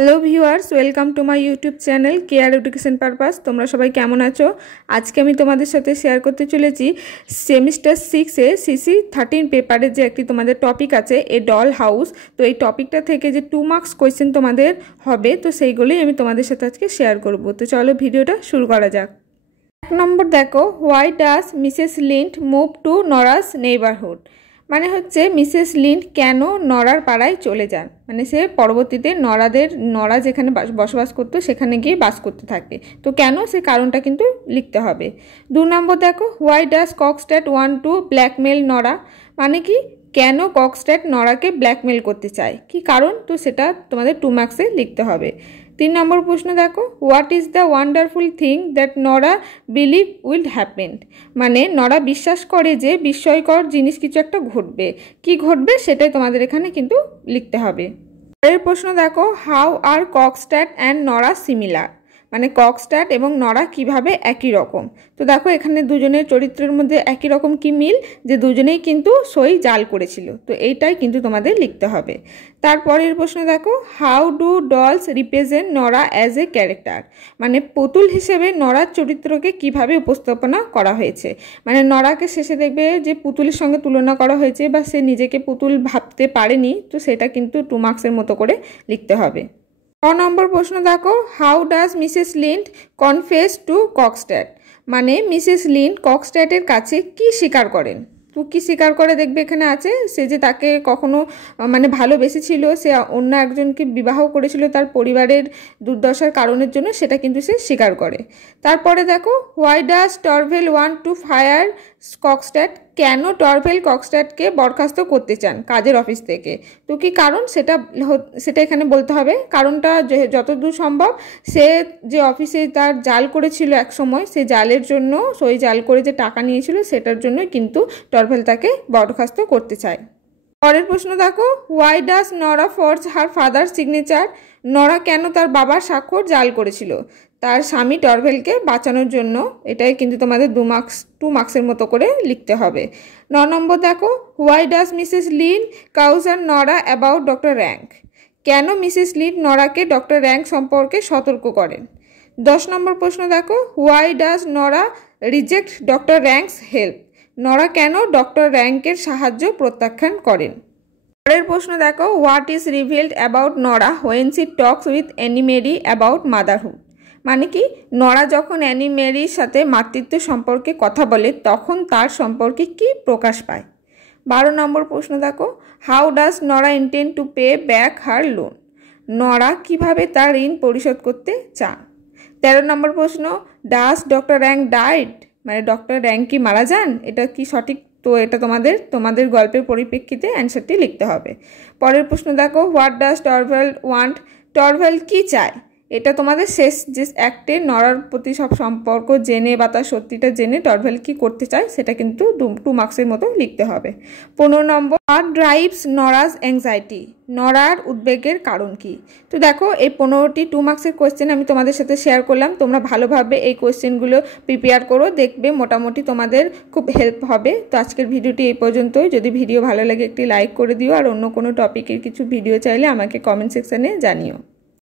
Hello viewers, welcome to my YouTube channel care education purpose. তোমরা সবাই কেমন আছো? আজকে আমি তোমাদের সাথে শেয়ার করতে চলেছি সেমিস্টার 6-এ সিসি 13 পেপারের যে একটি তোমাদের টপিক আছে এ ডল হাউস। তো এই টপিকটা থেকে যে 2 মার্কস কোয়েশ্চেন তোমাদের হবে, তো সেইগুলোই আমি তোমাদের সাথে আজকে শেয়ার করব। তো চলো ভিডিওটা শুরু করা যাক। 1 নম্বর দেখো, why does Mrs Linde move to Nora's neighbourhood. মানে হচ্ছে মিসেস লিন্ড কেন নরার পাড়ায় চলে যান, মানে সে পরবর্তীতে নরা যেখানে বসবাস করতো সেখানে গিয়ে বাস করতে থাকে। তো কেন, সে কারণটা কিন্তু লিখতে হবে। 2 নম্বর দেখো, why does Krogstad want to blackmail Nora. মানে কি, কেন ককস্ট্যাট নরাকে ব্ল্যাকমেল করতে চায়, কি কারণ, তো সেটা তোমাদের 2 মার্কসে লিখতে হবে। 3 নম্বর প্রশ্ন দেখো, what is the wonderful thing that Nora believe will happen. মানে নরা বিশ্বাস করে যে বিস্ময়কর জিনিস কিছু একটা ঘটবে, কি ঘটবে সেটাই তোমাদের এখানে কিন্তু লিখতে হবে। পরের প্রশ্ন দেখো, হাউ আর ককস্ট্যাট অ্যান্ড নরা সিমিলার। মানে ককস্ট্যাট এবং নরা কিভাবে একই রকম। তো দেখো এখানে দুজনের চরিত্রের মধ্যে একই রকম কি মিল, যে দুজনেই কিন্তু সই জাল করেছিল। তো এইটাই কিন্তু তোমাদের লিখতে হবে। তারপরের প্রশ্ন দেখো, how do dolls represent Nora as a character. মানে পুতুল হিসেবে নরার চরিত্রকে কিভাবে উপস্থাপনা করা হয়েছে। মানে নরাকে শেষে দেখবে যে পুতুলের সঙ্গে তুলনা করা হয়েছে, বা সে নিজেকে পুতুল ভাবতে পারেনি, তো সেটা কিন্তু 2 মার্কসের মতো করে লিখতে হবে। 6 নম্বর প্রশ্ন দেখো, how does Mrs Linde confess to Krogstad. মানে মিসেস লিন্ড ককস্ট্যাটের কাছে কি স্বীকার করেন। তো কি স্বীকার করে দেখবে এখানে আছে, সে যে তাকে কখনো মানে ভালোবেসেছিল, সে অন্য একজনকে বিবাহ করেছিল তার পরিবারের দুর্দশার কারণের জন্য, সেটা কিন্তু সে স্বীকার করে। তারপরে দেখো, why does Torvald want to fire Krogstad. কেন টরভেল ককস্ট্যাটকে বরখাস্ত করতে চান কাজের অফিস থেকে। তো কি কারণ, সেটা এখানে বলতে হবে। কারণটা যতদূর সম্ভব, সে যে অফিসে তার জাল করেছিল এক সময়, সে জালের জন্য, সই জাল করে যে টাকা নিয়েছিল সেটার জন্য কিন্তু টরভেল তাকে বরখাস্ত করতে চায়। পরের প্রশ্ন দেখো, why does Nora forge her father signature. Nora কেন তার বাবার স্বাক্ষর জাল করেছিল, তার স্বামী টরভেলকে বাঁচানোর জন্য। এটাই কিন্তু তোমাদের 2 মার্কসের মতো করে লিখতে হবে। 9 নম্বর দেখো, why does Mrs Linde caution Nora about doctor Rank. কেন মিসেস লিন নরাকে ডক্টর র্যাঙ্ক সম্পর্কে সতর্ক করেন। 10 নম্বর প্রশ্ন দেখো, why does Nora reject doctor Rank's help. Nora কেন ডক্টর র্যাঙ্কের সাহায্য প্রত্যাখ্যান করেন। পরের প্রশ্ন দেখো, what is revealed about Nora when she talks with Anne Marie about motherhood. মানে কি, নরা যখন অ্যানি মেরির সাথে মাতৃত্ব সম্পর্কে কথা বলে তখন তার সম্পর্কে কি প্রকাশ পায়। 12 নম্বর প্রশ্ন দেখো, how does Nora intend to pay back her loan. Nora কিভাবে তার ঋণ পরিশোধ করতে চান। 13 নম্বর প্রশ্ন, ডাজ ডক্টর র্যাঙ্ক ডাইড। মানে ডক্টর র্যাঙ্ক কি মারা যান, এটা কি সঠিক। তো এটা তোমাদের গল্পের পরিপ্রেক্ষিতে অ্যান্সারটি লিখতে হবে। পরের প্রশ্ন দেখো, হোয়াট ডাজ টরভেল ওয়ান্ট। টরভেল কি চায়। এটা তোমাদের শেষ যে অ্যাক্টে নরার প্রতি সব সম্পর্ক জেনে বা তার সত্যিটা জেনে টরভেল কি করতে চায় সেটা কিন্তু 2 মার্কসের মতো লিখতে হবে। 15 নম্বর, হোয়াট ড্রাইভস নরাজ অ্যাংজাইটি। নরার উদ্বেগের কারণ কি। তো দেখো এই 15টি 2 মার্কসের কোয়েশ্চেন আমি তোমাদের সাথে শেয়ার করলাম। তোমরা ভালোভাবে এই কোয়েশ্চেনগুলো প্রিপেয়ার করো, দেখবে মোটামুটি তোমাদের খুব হেল্প হবে। তো আজকের ভিডিওটি এই পর্যন্তই। যদি ভিডিও ভালো লাগে একটি লাইক করে দিও, আর অন্য কোনো টপিকের কিছু ভিডিও চাইলে আমাকে কমেন্ট সেকশানে জানিও।